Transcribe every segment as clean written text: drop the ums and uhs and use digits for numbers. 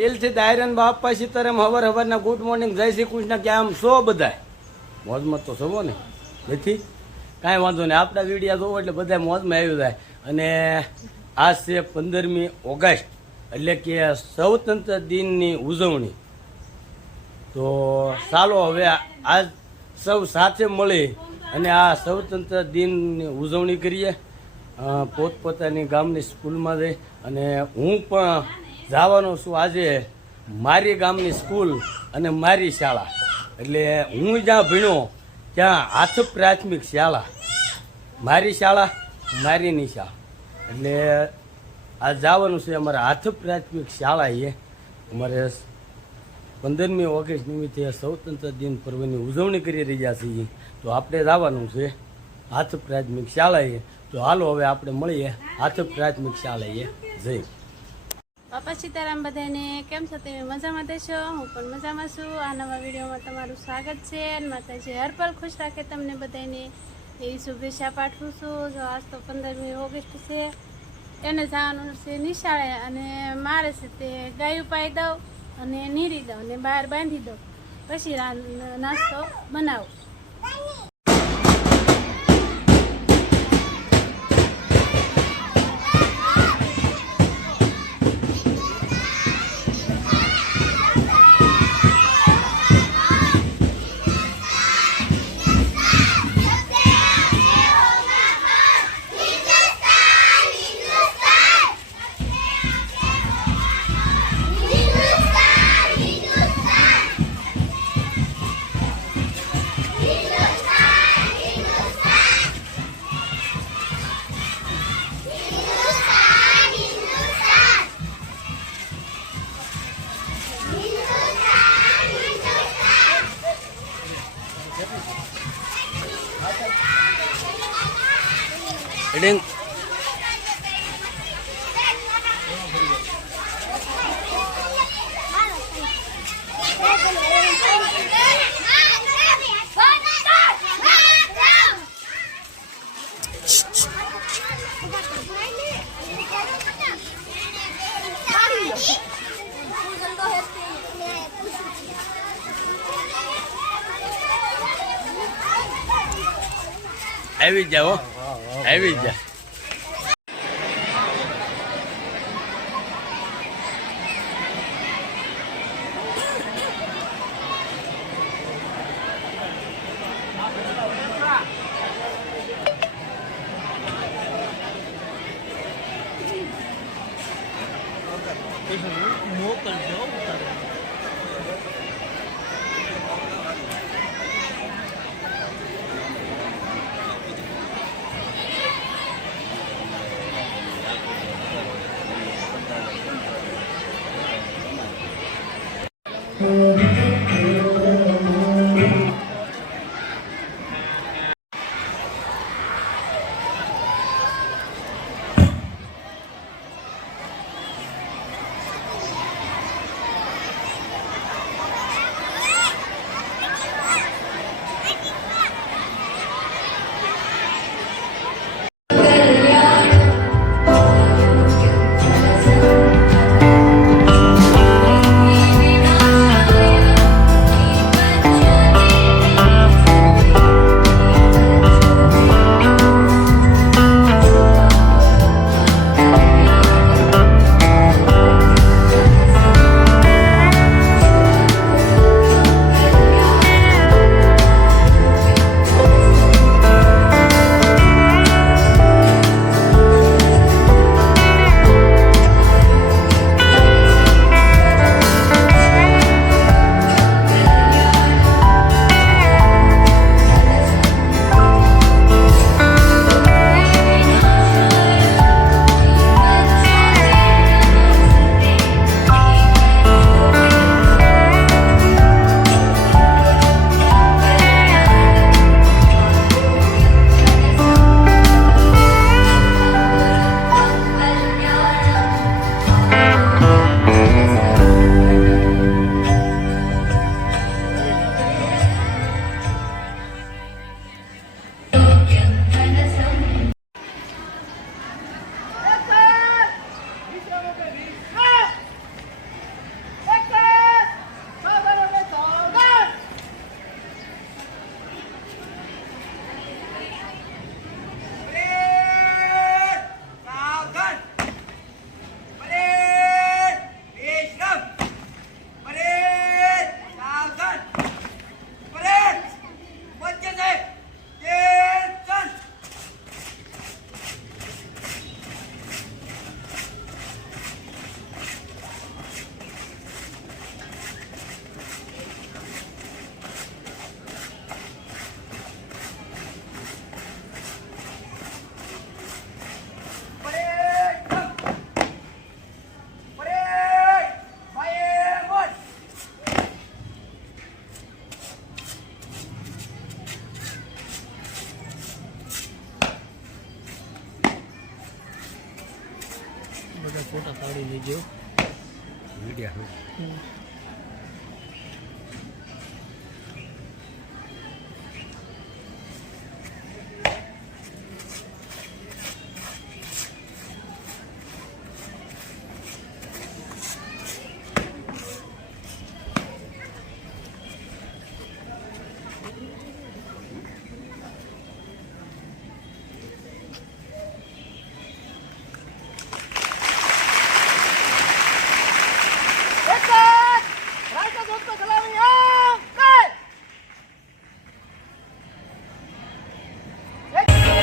દિલથી દાયરન બાપા Sitaram હવારના good morning જય શ્રી કૃષ્ણ. કે આમ શો બધાય મોજમાં તો સવો ને નથી કાંઈ વાંધો નહીં. આપણા વિડીયા જોવો એટલે બધા મોજમાં આવી જાય. અને આજ છે 15મી ઓગસ્ટ એટલે કે સ્વતંત્ર દિનની ઉજવણી. તો ચાલો હવે આજ સૌ સાથે મળી અને આ સ્વતંત્ર દિનની ઉજવણી કરીએ પોતપોતાની ગામની સ્કૂલમાં જઈ. અને હું પણ જવાનો છું આજે મારી ગામની સ્કૂલ અને મારી શાળા. એટલે હું જ્યાં ભણ્યો ત્યાં હાથ પ્રાથમિક શાળા, મારી શાળા મારી નિશાળ. એટલે આ જવાનું છે અમારે હાથ પ્રાથમિક શાળા. એ અમારે 15મી ઓગસ્ટ નિમિત્તે સ્વતંત્ર દિન પર્વની ઉજવણી કરી રહ્યા છીએ. તો આપણે જવાનું છે હાથ પ્રાથમિક શાળાએ. તો હાલો હવે આપણે મળીએ હાથ પ્રાથમિક શાળાએ જઈ. બાપા સીતારામ બધાને કેમ છો? તમે મજામાં દેશો? હું પણ મજામાં છું. આ નવા વિડીયોમાં તમારું સ્વાગત છે. અને માતાજી હરપલ ખુશ રાખે તમને બધાને એવી શુભેચ્છા પાઠવું છું. જો આજ તો 15મી ઓગસ્ટ છે, એને જવાનું છે નિશાળે. અને મારે છે તે ગાયું પાઈ દઉં અને નીરી દઉં અને બહાર બાંધી દઉં, પછી નાસ્તો બનાવું. Heading. આવી જાઓ, આવી જા.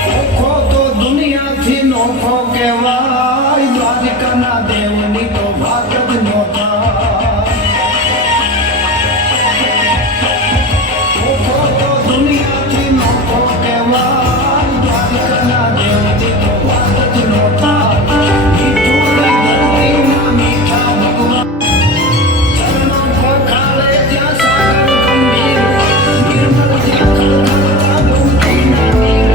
નોખો તો દુનિયાથી નોખો કહેવાય, દ્વારકાના દેવની તો વાત જ નો થાય. નોખો તો દુનિયાથી નોખો કહેવાય, દ્વારકાના દેવની તો વાત જ નો થાય. મીઠું ને ધરતીના મીઠા ભગવાન, ચરણો પખાલે જ્યાં સાગર ગંભીર, નિર્મળ જ્યાં ખળખળતા ડૂબતીના નીર.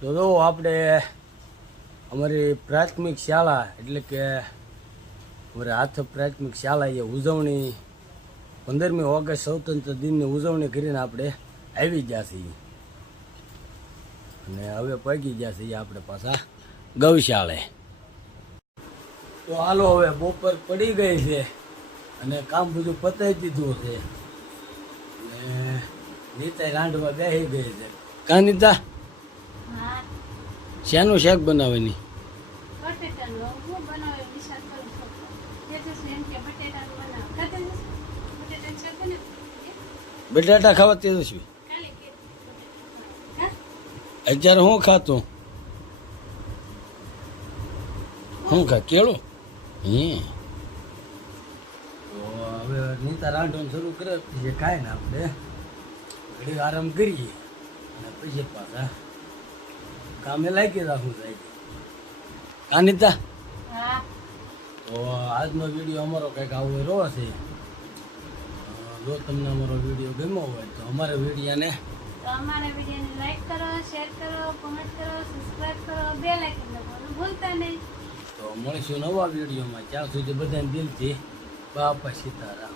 તો જો આપણે અમારી પ્રાથમિક શાળા એટલે કે અમારે હાથ પ્રાથમિક શાળાએ ઉજવણી 15મી ઓગસ્ટ સ્વતંત્ર દિનની ઉજવણી કરીને આપણે આવી ગયા છીએ અને હવે પગી ગયા છીએ આપણે પાછા ગૌશાળે. તો હાલો હવે બપોર પડી ગઈ છે અને કામ બધું પતાવી દીધું છે અને નીતા રાંધવા બેસી ગઈ છે. કા નીતા હા શાનું શાક બનાવવાની? બટેટાનું હું બનાવે વિચાર કરું છું. તેજસ્વી એમ કે બટેટાનું બનાવ ખાતે બટેટાનું શાક બને બટાટા ખાવા તેજસ્વી કાલે કે હા અત્યારે હું ખાતું હું ખા કેળું તો હવે નીતા રાંધવાનું શરૂ કરે પછી ખાય ને આપણે ઘડી આરામ કરીએ અને પછી પાછા કામે લાગી રાખવું જાય. કા નીતા? હા તો આજનો વિડીયો અમારો કંઈક આવો રહ્યો છે. જો તમને અમારો વિડીયો ગમ્યો હોય તો અમારા વિડીયોને તો અમારા વિડીયોને લાઈક કરો, શેર કરો, કોમેન્ટ કરો, સબસ્ક્રાઇબ કરો, બેલ આઇકન દબાવવાનું ભૂલતા નહીં. તો મળીશું નવા વિડીયોમાં. ત્યાં સુધી બધાને દિલથી બાપા સીતારામ.